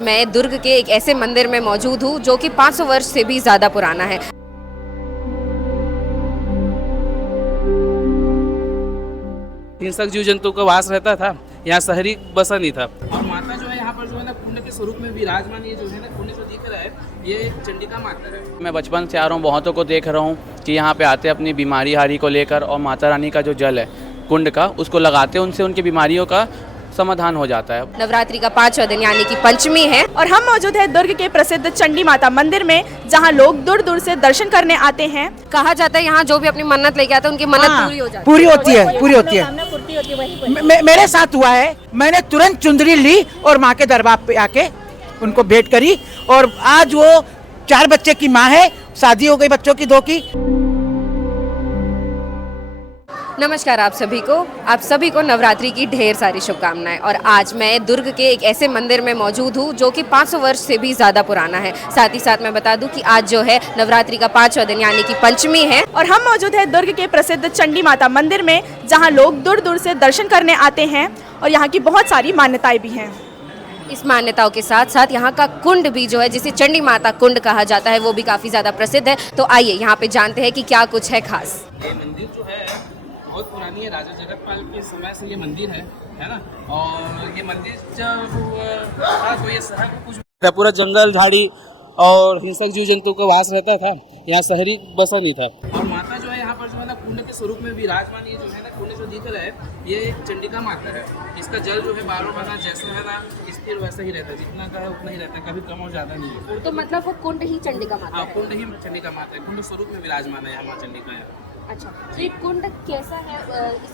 मैं दुर्ग के एक ऐसे मंदिर में मौजूद हूँ जो कि 500 वर्ष से भी ज़्यादा पुराना है। हिंसक जीव जंतु का वास रहता था, यहाँ शहरी बसा नहीं था। और माता जो है यहाँ पर जो है ना कुंड के स्वरूप में विराजमान, ये जो है ना कुंड जो दिख रहा है ये चंडिका माता है। मैं बचपन से आ रहा हूँ, बहुतों को देख रहा हूँ कि यहाँ पे आते अपनी बीमारी हारी को लेकर और माता रानी का जो जल है कुंड का उसको लगाते हैं, उनसे उनकी बीमारियों का समाधान हो जाता है। नवरात्रि का 5वां दिन यानी कि पंचमी है और हम मौजूद है दुर्ग के प्रसिद्ध चंडी माता मंदिर में, जहां लोग दूर दूर से दर्शन करने आते हैं। कहा जाता है यहाँ जो भी अपनी मन्नत लेके आता है उनकी मन्नत पूरी हो जाती है। पूरी होती है। मेरे साथ हुआ है, मैंने तुरंत चुंदरी ली और माँ के दरबार पे आके उनको भेंट करी और आज वो 4 बच्चे की माँ है, शादी हो गई बच्चों की 2 की। नमस्कार आप सभी को नवरात्रि की ढेर सारी शुभकामनाएं। और आज मैं दुर्ग के एक ऐसे मंदिर में मौजूद हूँ जो कि 500 वर्ष से भी ज़्यादा पुराना है। साथ ही साथ मैं बता दूं कि आज जो है नवरात्रि का 5वां दिन यानी कि पंचमी है। और हम मौजूद है दुर्ग के प्रसिद्ध चंडी माता मंदिर में, जहाँ लोग दूर दूर से दर्शन करने आते हैं और यहाँ की बहुत सारी मान्यताएं भी हैं। इस मान्यताओं के साथ साथ यहाँ का कुंड भी जो है जिसे चंडी माता कुंड कहा जाता है वो भी काफ़ी ज़्यादा प्रसिद्ध है। तो आइए यहाँ पे जानते हैं कि क्या कुछ है खास। ये मंदिर जो है बहुत पुरानी है, राजा जगतपाल के समय से ये मंदिर है ना। और ये मंदिर जब था तो ये शहर को कुछ पूरा जंगल झाड़ी और हिंसक जीव जंतु का वास रहता था, यहाँ शहरी बसा नहीं था। और माता जो है यहाँ पर जो है ना कुंड के स्वरूप में विराजमान, ये जो है ना कुंड जो दिख रहा है ये चंडिका माता है। इसका जल जो है 12 महीना जैसे है ना स्थिर वैसा ही रहता है, जितना का है उतना ही रहता है, कभी कम और ज्यादा नहीं है। तो मतलब वो कुंड ही चंडिका माता है। कुंड ही चंडिका माता है, कुंड स्वरूप में विराजमान है यहाँ माँ चंडिका है। अच्छा, तो ये कुंड कैसा है?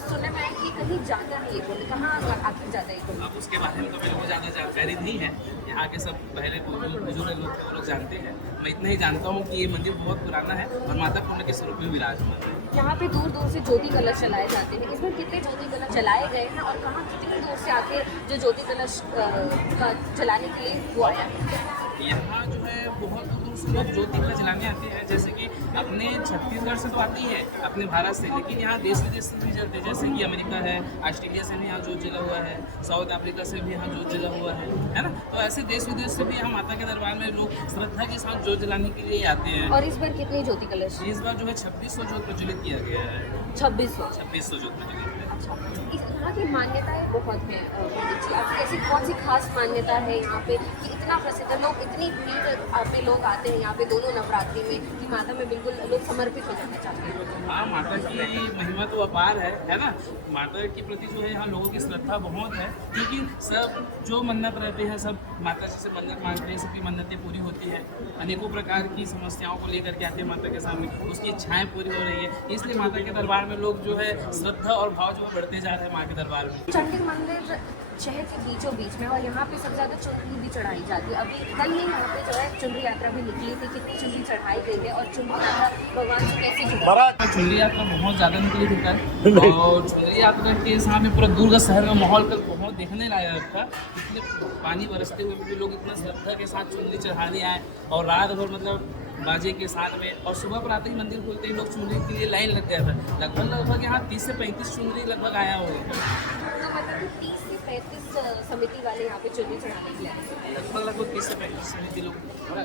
सुनने में है कि कहीं जाता है ये कुंड, कहाँ आकर जाता है ये कुंड? अब उसके बारे में तो मेरे को ज़्यादा जानकारी नहीं है। यहाँ के सब पहले बुजुर्ग लोग थे वो लोग जानते हैं। मैं इतना ही जानता हूँ कि ये मंदिर बहुत पुराना है और माता कुंड के स्वरूप में विराजमान है। यहाँ पे दूर दूर से ज्योति कलश चलाए जाते हैं। इसमें कितने ज्योति कलश चलाए गए हैं और कहाँ कितनी दूर से आके जो ज्योति कलश का चलाने के लिए वो आया है? यहाँ जो है बहुत दूर से लोग ज्योति कलश जलाने आते हैं। जैसे कि अपने छत्तीसगढ़ से तो आते ही है, अपने भारत से, लेकिन यहाँ देश विदेश से भी जलते हैं। जैसे कि अमेरिका है, ऑस्ट्रेलिया से भी यहाँ जोत जला हुआ है, साउथ अफ्रीका से भी यहाँ जोत जला हुआ है ना। तो ऐसे देश विदेश से भी यहाँ माता के दरबार में लोग श्रद्धा के साथ जोत जलाने के लिए आते हैं। और इस बार कितनी ज्योति कलश? इस बार जो है 2600 जोत प्रज्वलित किया गया है। 2600 जोत प्रज्वलित है। अच्छा, इस यहाँ की मान्यताएं बहुत हैं पंडित जी। आपकी ऐसी कौन सी खास मान्यता है यहाँ पे कि इतना प्रसिद्ध है, लोग इतनी भीड़ पे लोग आते हैं यहाँ पे दोनों नवरात्रि में कि माता में बिल्कुल लोग समर्पित हो जाना चाहते हैं? हाँ, माता की महिमा तो अपार है ना। माता के प्रति जो है यहाँ लोगों की श्रद्धा बहुत है, क्योंकि सब जो मन्नत रहते हैं सब माता जी से मन्नत मांगते हैं, सबकी मन्नतें पूरी होती है। अनेकों प्रकार की समस्याओं को लेकर के आते हैं माता के सामने, उसकी इच्छाएं पूरी हो रही है, इसलिए माता के दरबार में लोग जो है श्रद्धा और भाव जो है बढ़ते जा रहे हैं माँ के दरबार में। चंडी मंदिर शहर के बीचों बीच में और यहाँ पे सबसे ज़्यादा चुनरी भी चढ़ाई जाती है। अभी कल ही यहाँ पे जो है चुनरी यात्रा भी निकली थी। कितनी चुनरी चढ़ाई गई है और चुनरी यात्रा भगवान से कैसे जुड़ा? चुनरी यात्रा बहुत ज़्यादा निकली थी कल, और चुनरी यात्रा के सामने पूरा दुर्ग शहर का माहौल कल बहुत देखने लायक था। इतने पानी बरसते हुए भी लोग इतना श्रद्धा के साथ चुनरी चढ़ाने आए और रात भर मतलब बाजे के साथ में, और सुबह पर आते ही मंदिर खोलते ही लोग चुनरी के लिए लाइन लग गया था। लगभग यहाँ 30 से 35 चुनरी लगभग आया होगा। तो मतलब 30 से 35 समिति वाले यहाँ पे चुनरी चढ़ाने के लिए आए थे। लगभग 30 से 35 समिति लोग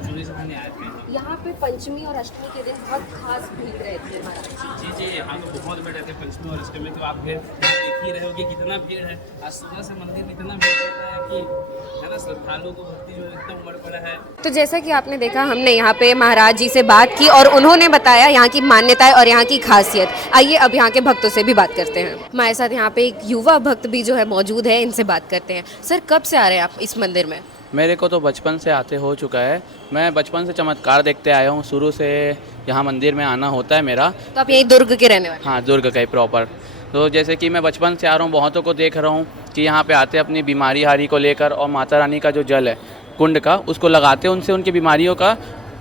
चुनरी चढ़ाने आए थे। यहाँ पे पंचमी और अष्टमी के दिन बहुत खास भीड़ रहती है महाराज जी। यहाँ तो बहुत भीड़ रहते हैं पंचमी और अष्टमी में, तो आप फिर देख ही रहे हो कि कितना भीड़ है। आज सुबह से मंदिर में इतना भीड़ रहता है कि है ना, श्रद्धालुओं को भक्ति जो एकदम उमड़ पड़ा है। तो जैसा कि आपने देखा, हमने यहाँ पे महाराज जी से बात की और उन्होंने बताया यहाँ की मान्यताएं और यहाँ की खासियत। आइए अब यहाँ के भक्तों से भी बात करते हैं। हमारे साथ यहाँ पे एक युवा भक्त भी जो है मौजूद है, इनसे बात करते हैं। सर, कब से आ रहे हैं आप इस मंदिर में? मेरे को तो बचपन से आते हो चुका है। मैं बचपन से चमत्कार देखते आया हूँ, शुरू से यहाँ मंदिर में आना होता है मेरा। तो आप यही दुर्ग के रहने वाले? हाँ, दुर्ग का ही प्रॉपर। तो जैसे कि मैं बचपन से आ रहा हूँ, बहुतों को देख रहा हूँ कि यहाँ पे आते अपनी बीमारी हारी को लेकर और माता रानी का जो जल है कुंड का उसको लगाते हैं, उनसे उनकी बीमारियों का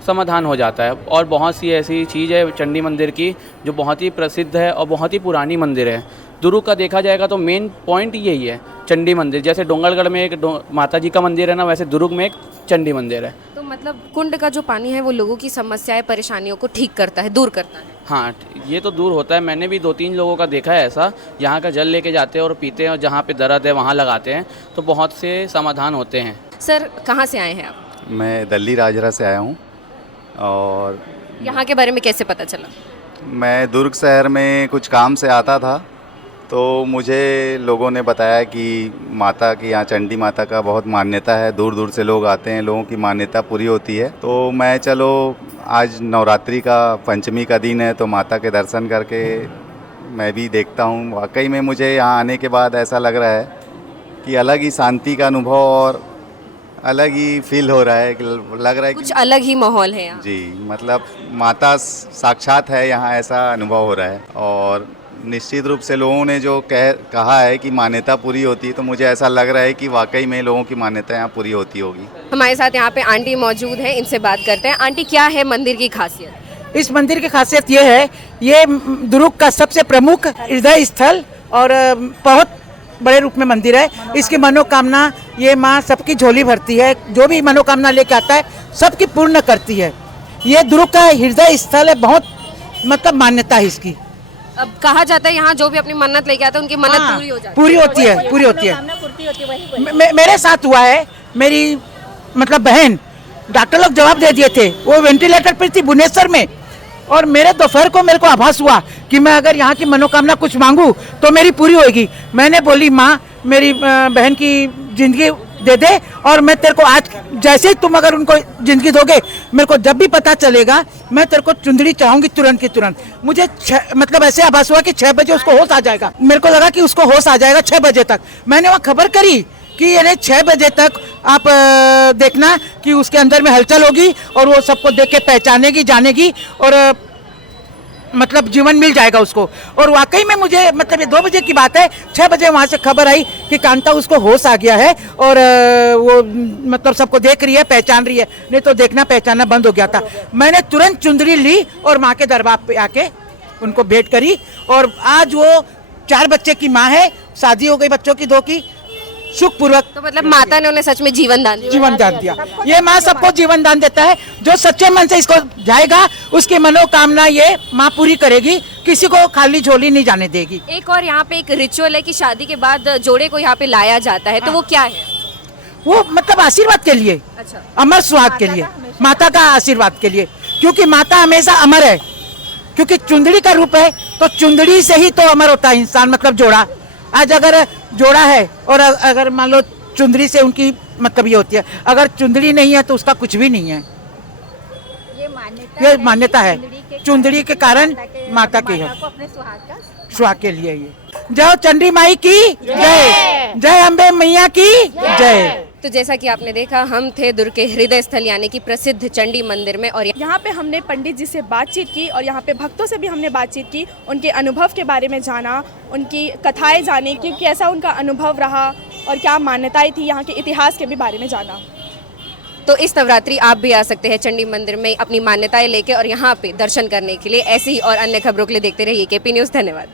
समाधान हो जाता है। और बहुत सी ऐसी चीज़ है चंडी मंदिर की जो बहुत ही प्रसिद्ध है और बहुत ही पुरानी मंदिर है। दुर्ग का देखा जाएगा तो मेन पॉइंट यही है, चंडी मंदिर। जैसे डोंगरगढ़ में एक माता जी का मंदिर है ना, वैसे दुर्ग में एक चंडी मंदिर है। तो मतलब कुंड का जो पानी है वो लोगों की समस्याएं परेशानियों को ठीक करता है, दूर करता है? हाँ, ये तो दूर होता है। मैंने भी 2-3 लोगों का देखा है ऐसा, यहाँ का जल लेके जाते हैं और पीते हैं और जहाँ पे दर्द है वहाँ लगाते हैं तो बहुत से समाधान होते हैं। सर कहाँ से आए हैं आप? मैं दिल्ली राजरा से आया हूँ और यहाँ के बारे में कैसे पता चला? मैं दुर्ग शहर में कुछ काम से आता था, तो मुझे लोगों ने बताया कि माता की यहाँ चंडी माता का बहुत मान्यता है, दूर दूर से लोग आते हैं, लोगों की मान्यता पूरी होती है। तो मैं चलो आज नवरात्रि का पंचमी का दिन है तो माता के दर्शन करके मैं भी देखता हूँ। वाकई में मुझे यहाँ आने के बाद ऐसा लग रहा है कि अलग ही शांति का अनुभव और अलग ही फील हो रहा है, कि लग रहा है कुछ कि अलग ही माहौल है यहाँ। जी, मतलब माता साक्षात है यहाँ, ऐसा अनुभव हो रहा है। और निश्चित रूप से लोगों ने जो कहा है कि मान्यता पूरी होती है, तो मुझे ऐसा लग रहा है कि वाकई में लोगों की मान्यता यहाँ पूरी होती होगी। हमारे साथ यहाँ पे आंटी मौजूद है, इनसे बात करते हैं। आंटी क्या है मंदिर की खासियत? इस मंदिर की खासियत ये है, ये दुर्ग का सबसे प्रमुख हृदय स्थल और बहुत बड़े रूप में मंदिर है। इसकी मनोकामना ये माँ सबकी झोली भरती है, जो भी मनोकामना लेके आता है सबकी पूर्ण करती है। ये दुर्ग का हृदय स्थल है, बहुत मतलब मान्यता है इसकी। अब कहा जाता है यहाँ जो भी अपनी मन्नत लेके आता है उनकी मन्नत पूरी हो जाती है। पूरी होती है, पूरी होती है। मेरे साथ हुआ है, मेरी मतलब बहन, डॉक्टर लोग जवाब दे दिए थे, वो वेंटिलेटर पर थी भुवनेश्वर में, और मेरे दोपहर को मेरे को आभास हुआ कि मैं अगर यहाँ की मनोकामना कुछ मांगू तो मेरी पूरी होगी। मैंने बोली माँ मेरी बहन की जिंदगी दे दे, और मैं तेरे को आज जैसे ही तुम अगर उनको जिंदगी दोगे, मेरे को जब भी पता चलेगा मैं तेरे को चुंदड़ी चाहूंगी तुरंत की तुरंत। मुझे मतलब ऐसे आभास हुआ कि 6 बजे उसको होश आ जाएगा। मेरे को लगा कि उसको होश आ जाएगा 6 बजे तक। मैंने वहाँ खबर करी कि यानी 6 बजे तक आप देखना कि उसके अंदर में हलचल होगी और वो सबको देख के पहचानेगी, जानेगी, और मतलब जीवन मिल जाएगा उसको। और वाकई में मुझे मतलब ये 2 बजे की बात है, 6 बजे वहाँ से खबर आई कि कांता उसको होश आ गया है और वो मतलब सबको देख रही है, पहचान रही है। नहीं तो देखना पहचानना बंद हो गया था। मैंने तुरंत चुंदरी ली और माँ के दरबार पे आके उनको भेंट करी, और आज वो 4 बच्चे की माँ है, शादी हो गई बच्चों की 2 की, सुखपूर्वक। तो मतलब माता ने उन्हें सच में जीवन दान दिया। जीवन दान दिया। ये माँ सबको जीवन दान देता है, जो सच्चे मन से इसको जाएगा उसकी मनोकामना ये माँ पूरी करेगी, किसी को खाली झोली नहीं जाने देगी। एक और यहाँ पे एक रिचुअल है कि शादी के बाद जोड़े को यहाँ पे लाया जाता है, तो वो क्या है? वो मतलब आशीर्वाद के लिए, अच्छा। अमर सुहाग के लिए, माता का आशीर्वाद के लिए, क्योंकि माता हमेशा अमर है, क्योंकि चुंदड़ी का रूप है, तो चुंदड़ी से ही तो अमर होता है इंसान, मतलब जोड़ा। आज अगर जोड़ा है और अगर मान लो चुंदड़ी से उनकी मतलब ये होती है, अगर चुंदड़ी नहीं है तो उसका कुछ भी नहीं है। ये मान्यता है, चुंदड़ी के कारण माता के है, सुहाग के लिए। ये जय चंडी माई की जय, जय अम्बे मैया की जय। तो जैसा कि आपने देखा, हम थे दुर्ग के हृदय स्थल यानी कि प्रसिद्ध चंडी मंदिर में, और यहाँ पे हमने पंडित जी से बातचीत की और यहाँ पे भक्तों से भी हमने बातचीत की, उनके अनुभव के बारे में जाना, उनकी कथाएं जानी कि कैसा उनका अनुभव रहा और क्या मान्यताएं थी, यहाँ के इतिहास के भी बारे में जाना। तो इस नवरात्रि आप भी आ सकते हैं चंडी मंदिर में अपनी मान्यताएं लेके और यहाँ पे दर्शन करने के लिए। ऐसी ही और अन्य खबरों के लिए देखते रहिए केपी न्यूज़। धन्यवाद।